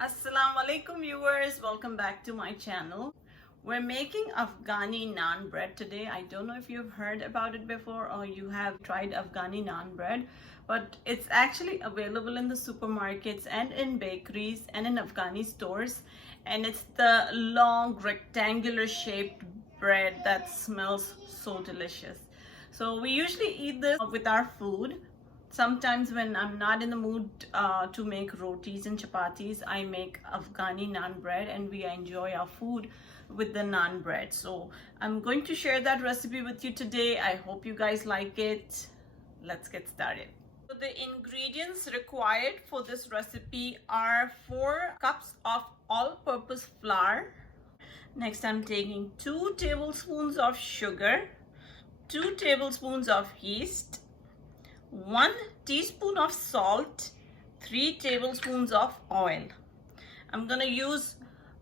Assalamu alaikum viewers, welcome back to my channel. We're making Afghani naan bread today. I don't know if you've heard about it before or you have tried Afghani naan bread, but it's actually available in the supermarkets and in bakeries and in Afghani stores, and it's the long rectangular shaped bread that smells so delicious. So we usually eat this with our food. Sometimes when I'm not in the mood to make rotis and chapatis, I make Afghani naan bread and we enjoy our food with the naan bread. So I'm going to share that recipe with you today. I hope you guys like it. Let's get started. So the ingredients required for this recipe are 4 cups of all-purpose flour. Next, I'm taking 2 tablespoons of sugar, 2 tablespoons of yeast, 1 teaspoon of salt, 3 tablespoons of oil. I'm gonna use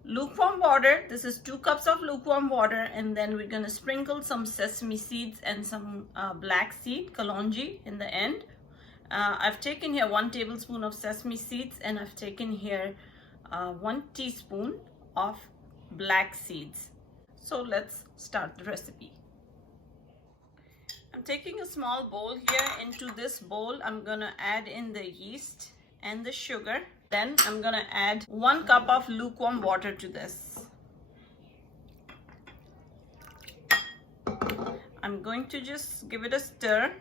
lukewarm water. This is 2 cups of lukewarm water, and then we're gonna sprinkle some sesame seeds and some black seed, kalonji, in the end. I've taken here 1 tablespoon of sesame seeds, and I've taken here 1 teaspoon of black seeds. So let's start the recipe. I'm taking a small bowl here. Into this bowl, I'm gonna add in the yeast and the sugar. Then I'm gonna add 1 cup of lukewarm water to this. I'm going to just give it a stir.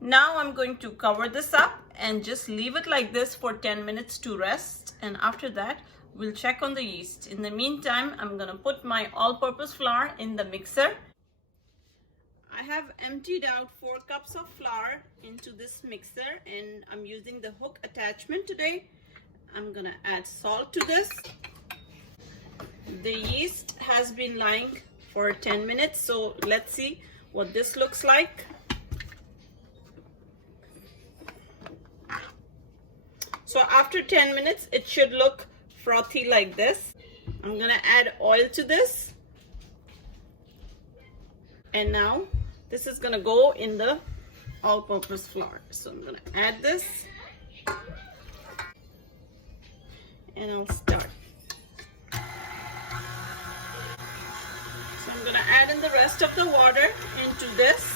Now I'm going to cover this up and just leave it like this for 10 minutes to rest. And after that, we'll check on the yeast. In the meantime, I'm gonna put my all-purpose flour in the mixer. I have emptied out 4 cups of flour into this mixer, and I'm using the hook attachment today. I'm gonna add salt to this. The yeast has been lying for 10 minutes, so let's see what this looks like. So after 10 minutes, it should look frothy like this. I'm gonna add oil to this. And now this is gonna go in the all-purpose flour. So I'm gonna add this and I'll start. So I'm gonna add in the rest of the water into this.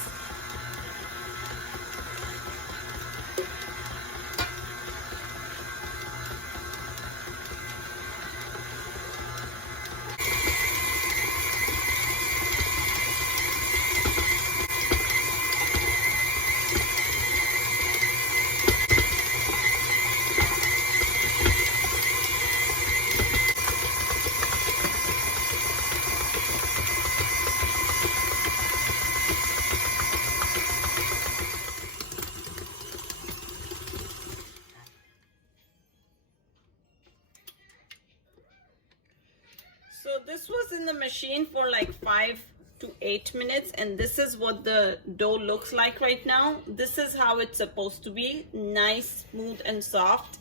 So this was in the machine for like 5 to 8 minutes, and this is what the dough looks like right now. This is how it's supposed to be, nice, smooth and soft.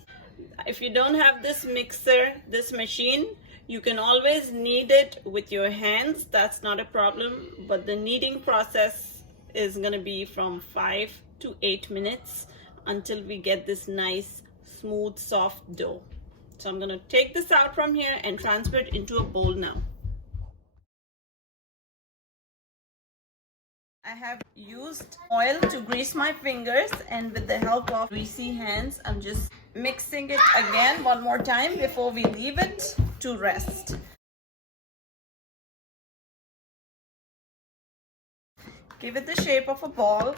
If you don't have this mixer, this machine, you can always knead it with your hands. That's not a problem, but the kneading process is gonna be from 5 to 8 minutes until we get this nice, smooth, soft dough. So I'm gonna take this out from here and transfer it into a bowl now. I have used oil to grease my fingers, and with the help of greasy hands, I'm just mixing it again one more time before we leave it to rest. Give it the shape of a ball.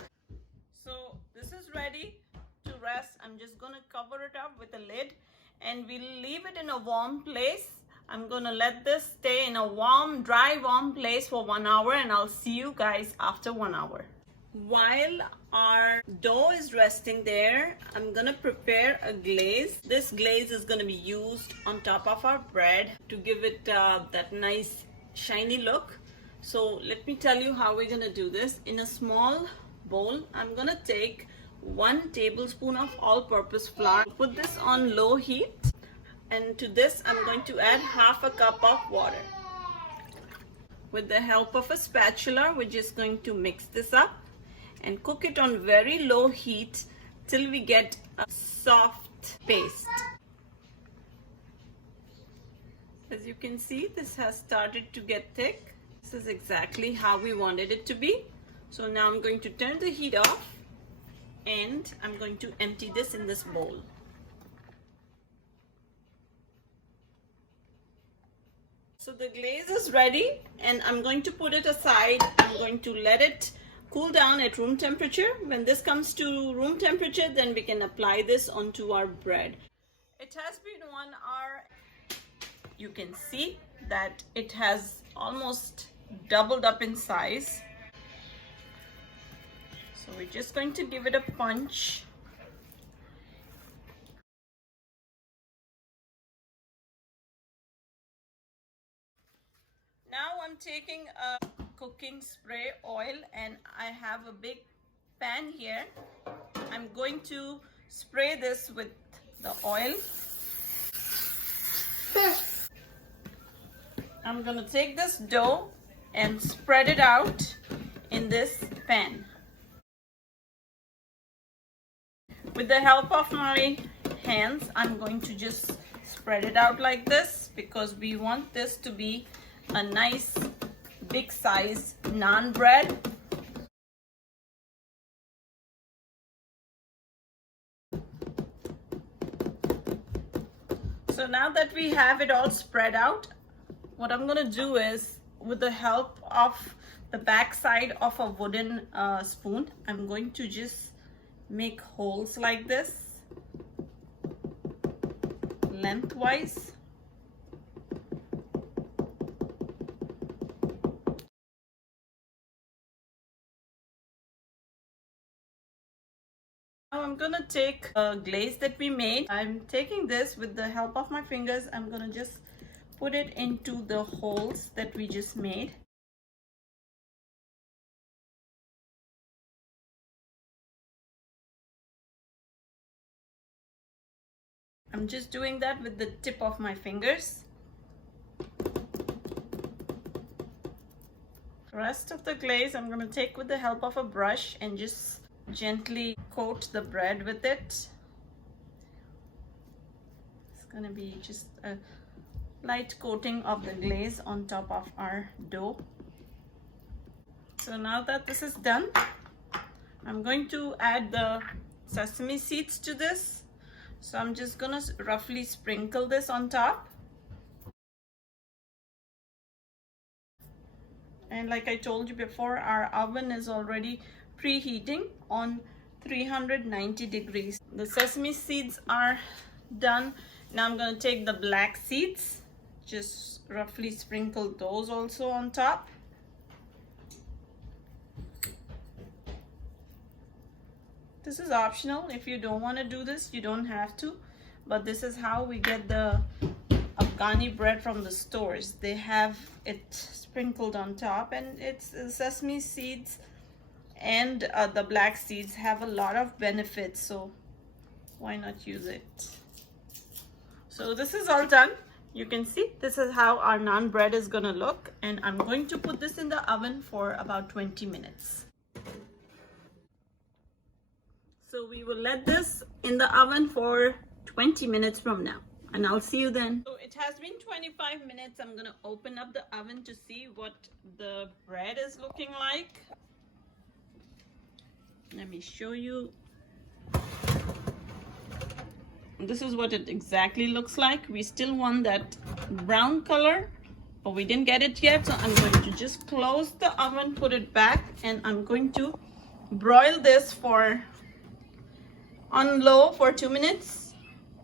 So this is ready to rest. I'm just gonna cover it up with a lid, and we'll leave it in a warm place. I'm gonna let this stay in a warm, dry, warm place for 1 hour, and I'll see you guys after 1 hour. While our dough is resting there, I'm gonna prepare a glaze. This glaze is gonna be used on top of our bread to give it that nice shiny look. So let me tell you how we're gonna do this. In a small bowl, I'm gonna take 1 tablespoon of all-purpose flour. Put this on low heat, and to this I'm going to add half a cup of water. With the help of a spatula, we're just going to mix this up and cook it on very low heat till we get a soft paste. As you can see, this has started to get thick. This is exactly how we wanted it to be. So now I'm going to turn the heat off and I'm going to empty this in this bowl. So the glaze is ready and I'm going to put it aside. I'm going to let it cool down at room temperature. When this comes to room temperature, then we can apply this onto our bread. It has been 1 hour. You can see that it has almost doubled up in size. So we're just going to give it a punch. Now I'm taking a cooking spray oil and I have a big pan here. I'm going to spray this with the oil. I'm going to take this dough and spread it out in this pan. With the help of my hands, I'm going to just spread it out like this because we want this to be a nice big size naan bread. So now that we have it all spread out, what I'm going to do is, with the help of the back side of a wooden spoon, I'm going to just make holes like this lengthwise. Now I'm gonna take a glaze that we made. I'm taking this with the help of my fingers. I'm gonna just put it into the holes that we just made. I'm just doing that with the tip of my fingers. The rest of the glaze I'm going to take with the help of a brush and just gently coat the bread with it. It's going to be just a light coating of the glaze on top of our dough. So now that this is done, I'm going to add the sesame seeds to this. So I'm just gonna roughly sprinkle this on top. And like I told you before, our oven is already preheating on 390 degrees. The sesame seeds are done. Now I'm gonna take the black seeds, just roughly sprinkle those also on top. This is optional. If you don't want to do this, you don't have to. But this is how we get the Afghani bread from the stores. They have it sprinkled on top, and it's sesame seeds and the black seeds have a lot of benefits. So why not use it? So this is all done. You can see this is how our naan bread is gonna look, and I'm going to put this in the oven for about 20 minutes. So we will let this in the oven for 20 minutes from now, and I'll see you then. So it has been 25 minutes. I'm gonna open up the oven to see what the bread is looking like. Let me show you. This is what it exactly looks like. We still want that brown color, but we didn't get it yet. So I'm going to just close the oven, put it back, and I'm going to broil this on low for 2 minutes,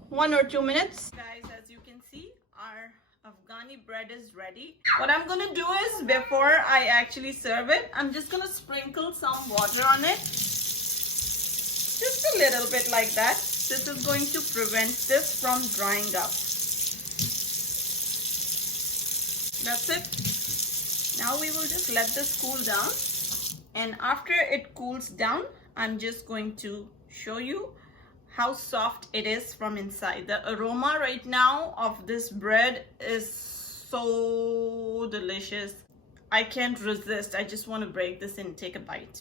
1 or 2 minutes. Guys, as you can see, our Afghani bread is ready. What I'm gonna do is, before I actually serve it, I'm just gonna sprinkle some water on it. Just a little bit like that. This is going to prevent this from drying up. That's it. Now we will just let this cool down. And after it cools down, I'm just going to show you how soft it is from inside. The aroma right now of this bread is so delicious. I can't resist. I just want to break this and take a bite.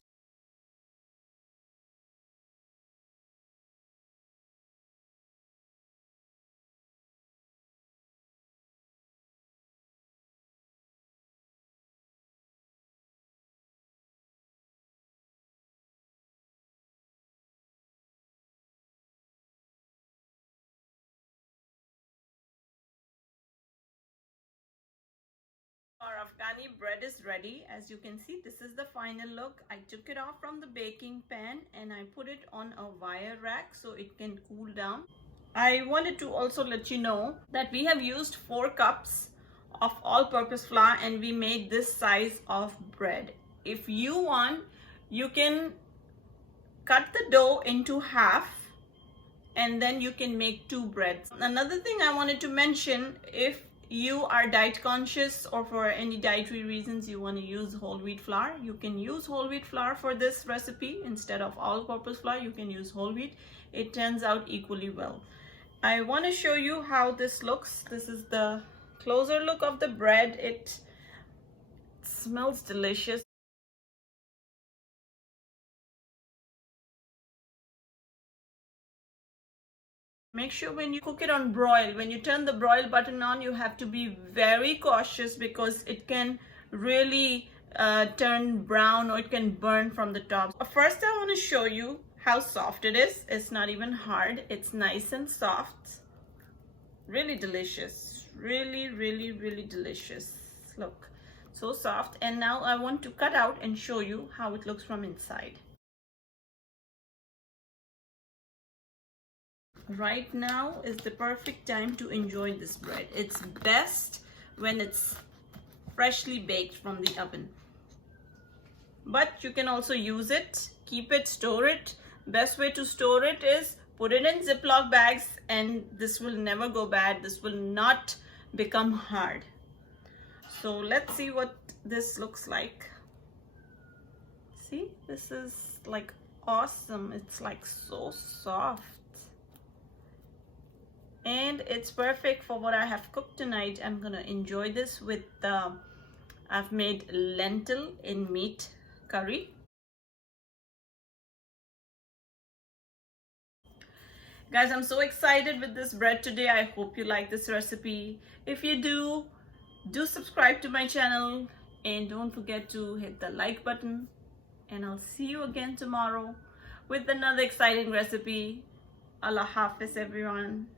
Afghani bread is ready. As you can see, this is the final look. I took it off from the baking pan and I put it on a wire rack so it can cool down. I wanted to also let you know that we have used 4 cups of all-purpose flour and we made this size of bread. If you want, you can cut the dough into half and then you can make 2 breads. Another thing I wanted to mention, if you are diet conscious or for any dietary reasons you want to use whole wheat flour, you can use whole wheat flour for this recipe instead of all-purpose flour. You can use whole wheat. It turns out equally well. I want to show you how this looks. This is the closer look of the bread. It smells delicious. Make sure when you cook it on broil, when you turn the broil button on, you have to be very cautious because it can really turn brown or it can burn from the top. First, I want to show you how soft it is. It's not even hard. It's nice and soft. Really delicious. Really, really, really delicious. Look, so soft. And now I want to cut out and show you how it looks from inside. Right now is the perfect time to enjoy this bread. It's best when it's freshly baked from the oven. But you can also use it, keep it, store it. Best way to store it is put it in Ziploc bags and this will never go bad. This will not become hard. So let's see what this looks like. See, this is like awesome. It's like so soft. And it's perfect for what I have cooked tonight. I'm gonna enjoy this with I've made lentil in meat curry. Guys, I'm so excited with this bread today. I hope you like this recipe. If you do subscribe to my channel and don't forget to hit the like button. And I'll see you again tomorrow with another exciting recipe. Allah Hafiz, everyone.